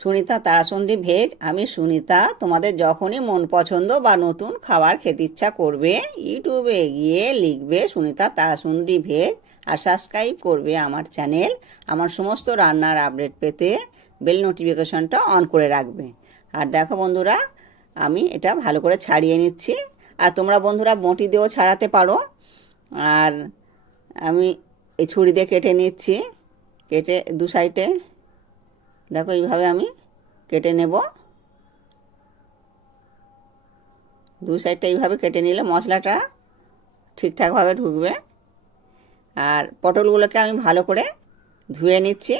Sunita Tarasundari veg, আমি সুনিতা, তোমাদের যখনই মন পছন্দ বা নতুন খাবার খেতে ইচ্ছা করবে, ইউটিউবে গিয়ে লিখবে সুনিতা তারাসুন্দরী ভেজ আর সাবস্ক্রাইব করবে আমার চ্যানেল আমার সমস্ত রান্নার আপডেট পেতে বেল নোটিফিকেশনটা অন করে রাখবে। আর দেখো বন্ধুরা, আমি এটা ভালো করে ছাড়িয়ে নিচ্ছি। আর তোমরা বন্ধুরা বঁটি দিয়েও ছাড়াতে পারো। আর আমি এই ছুরি দিয়ে কেটে নিচ্ছি। কেটে দু সাইডে দেখো, এইভাবে আমি কেটে নেব। দু সাইডটা এইভাবে কেটে নিলে মশলাটা ঠিকঠাকভাবে ঢুকবে। আর পটলগুলোকে আমি ভালো করে ধুয়ে নিচ্ছি।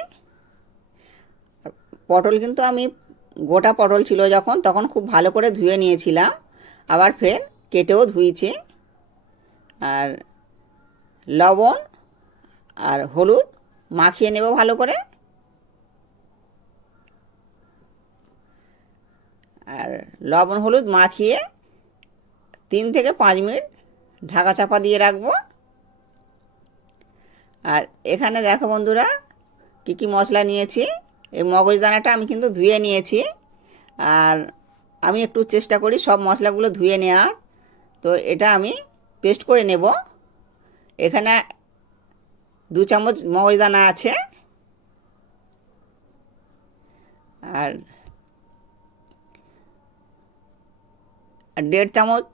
পটল কিন্তু আমি, গোটা পটল ছিল যখন, তখন খুব ভালো করে ধুয়ে নিয়েছিলাম। আবার ফের কেটেও ধুইছি। আর লবণ আর হলুদ মাখিয়ে নেব ভালো করে আর লবণ, হলুদ মাখিয়ে তিন থেকে পাঁচ মিনিট ঢাকা চাপা দিয়ে রাখব। আর এখানে দেখো বন্ধুরা, কী কী মশলা নিয়েছি। এই মগজদানাটা আমি কিন্তু ধুয়ে নিয়েছি। আর আমি একটু চেষ্টা করি সব মশলাগুলো ধুয়ে নেওয়ার। তো এটা আমি পেস্ট করে নেব। এখানে দু চামচ মগজদানা আছে। আর আর দেড় চামচ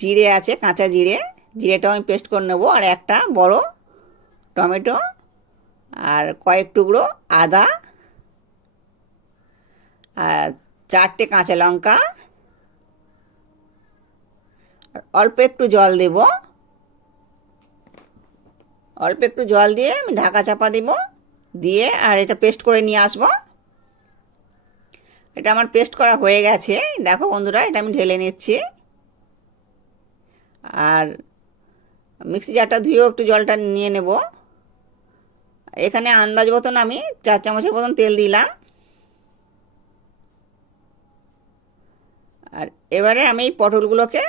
জিরে আছে, কাঁচা জিরে। জিরেটাও আমি পেস্ট করে নেব। আর একটা বড় টমেটো আর কয়েক টুকরো আদা আর চারটে কাঁচা লঙ্কা। আর অল্প একটু জল দেব। অল্প একটু জল দিয়ে আমি ঢাকা চাপা দেব। দিয়ে আর এটা পেস্ট করে নিয়ে আসব। এটা আমার পেস্ট করা হয়ে গেছে। দেখো বন্ধুরা, এটা আমি ঢেলে নিচ্ছি। আর মিক্সি জারটা ধুয়েও একটু জলটা নিয়ে নেব। এখানে আন্দাজ মতন আমি চার চামচের মতন তেল দিলাম। আর এবারে আমি এই পটলগুলোকে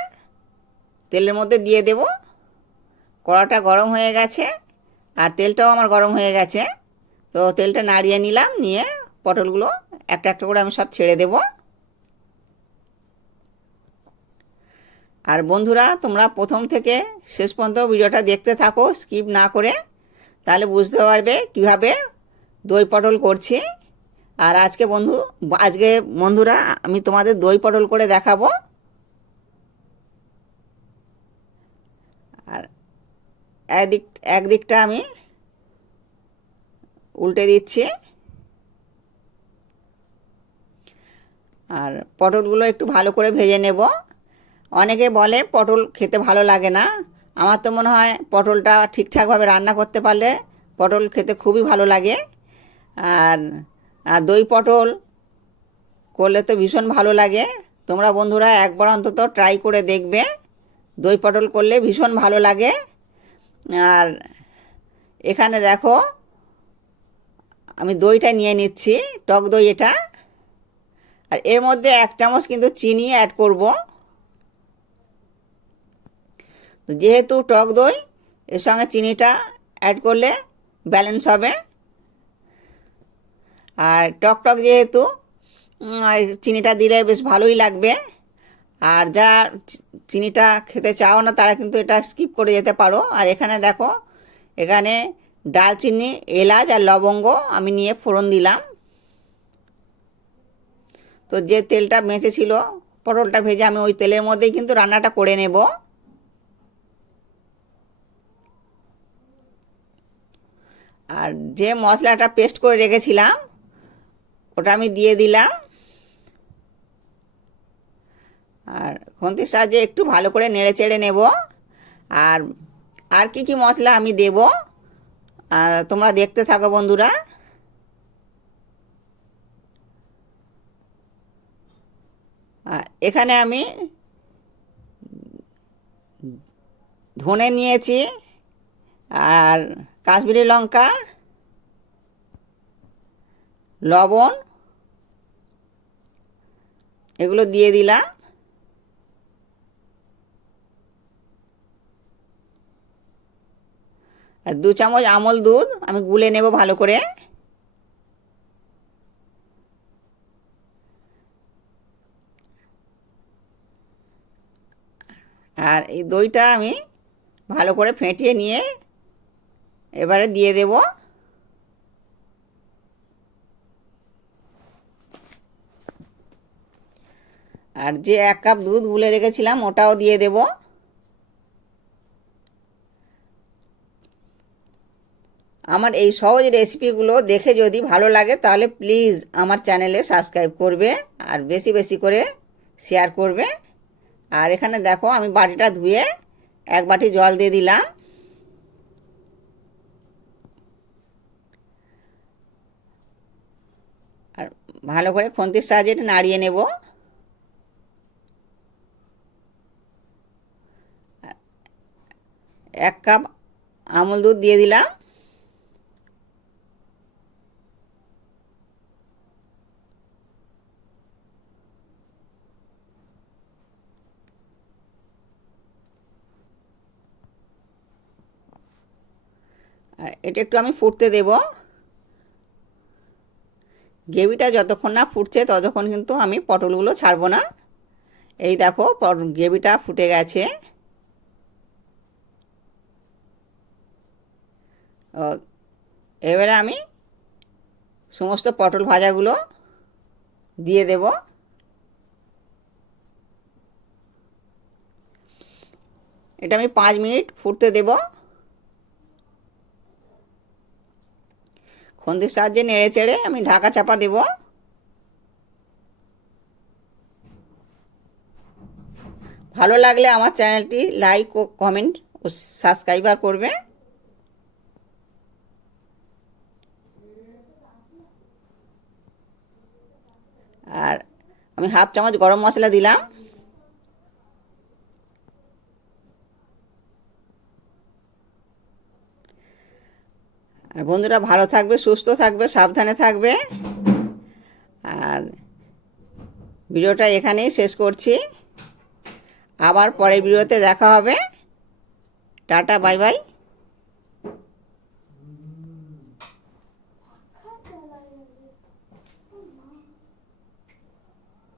তেলের মধ্যে দিয়ে দেব। কড়াটা গরম হয়ে গেছে। আর তেলটাও আমার গরম হয়ে গেছে। তো তেলটা নাড়িয়ে নিলাম, নিয়ে পটলগুলো একটা একটা করে আমি সব ছেড়ে দেব। আর বন্ধুরা, তোমরা প্রথম থেকে শেষ পর্যন্ত ভিডিওটা দেখতে থাকো, স্কিপ না করে, তাহলে বুঝতে পারবে কীভাবে দই পটল করছি। আর আজকে বন্ধু, আজকে বন্ধুরা, আমি তোমাদের দই পটল করে দেখাবো। আর একদিক, একদিকটা আমি উল্টে দিচ্ছি। আর পটলগুলো একটু ভালো করে ভেজে নেব। অনেকে বলে পটল খেতে ভালো লাগে না। আমার তো মনে হয় পটলটা ঠিকঠাকভাবে রান্না করতে পারলে পটল খেতে খুবই ভালো লাগে। আর দই পটল করলে তো ভীষণ ভালো লাগে। তোমরা বন্ধুরা একবার অন্তত ট্রাই করে দেখবে। দই পটল করলে ভীষণ ভালো লাগে। আর এখানে দেখো, আমি দইটা নিয়ে নিচ্ছি, টক দই এটা। আর এর মধ্যে এক চামচ কিন্তু চিনি অ্যাড করব। যেহেতু টক দই, এর সঙ্গে চিনিটা অ্যাড করলে ব্যালেন্স হবে। আর টক টক যেহেতু চিনিটা দিলে বেশ ভালোই লাগবে। আর যারা চিনিটা খেতে চাও না, তারা কিন্তু এটা স্কিপ করে যেতে পারো। আর এখানে দেখো, এখানে ডালচিনি, এলাচ আর লবঙ্গ আমি নিয়ে ফোড়ন দিলাম। তো যে তেলটা বেঁচে ছিল পটলটা ভেজে আমি ওই তেলের মধ্যেই কিন্তু রান্নাটা করে নেব। আর যে মশলাটা পেস্ট করে রেখেছিলাম, ওটা আমি দিয়ে দিলাম। আর খুন্তির সাহায্যে একটু ভালো করে নেড়ে চেড়ে নেব। আর আর কি কি মশলা আমি দেব? তোমরা দেখতে থাকো বন্ধুরা আর এখানে আমি ধনে নিয়েছি আর কাশ্মীরি লঙ্কা, লবণ, এগুলো দিয়ে দিলাম। আর দু চামচ আমল দুধ আমি গুলে নেব ভালো করে। আর এই দইটা আমি ভালো করে ফেটিয়ে নিয়ে এবারে দিয়ে দেব। আর যে এক কাপ দুধ গুলে রেখেছিলাম, ওটাও দিয়ে দেব। আমার এই সহজ রেসিপিগুলো দেখে যদি ভালো লাগে, তাহলে প্লিজ আমার চ্যানেলে সাবস্ক্রাইব করবে আর বেশি বেশি করে শেয়ার করবে। আর এখানে দেখো আমি বাটিটা ধুয়ে এক বাটি জল দিয়ে দিলাম। আর ভালো করে খন্তির সাহায্যে এটা নাড়িয়ে নেব। এক কাপ আমুল দুধ দিয়ে দিলাম। আর এটা একটু আমি ফুটতে দেব। গ্রেভিটা যতক্ষণ না ফুটছে, ততক্ষণ কিন্তু আমি পটলগুলো ছাড়বো না। এই দেখো গ্রেভিটা ফুটে গেছে। এবারে আমি সমস্ত পটল ভাজাগুলো দিয়ে দেব। এটা আমি পাঁচ মিনিট ফুটতে দেবো। খন্দির সাহায্যে নেড়ে চেড়ে আমি ঢাকা চাপা দেব। ভালো লাগলে আমার চ্যানেলটি লাইক ও কমেন্ট ও সাবস্ক্রাইবার করবে। আর আমি হাফ চামচ গরম মশলা দিলাম। আর বন্ধুরা ভালো থাকবে, সুস্থ থাকবে, সাবধানে থাকবে। আর ভিডিওটা এখানেই শেষ করছি। আবার পরের ভিডিওতে দেখা হবে। Tata, bye bye.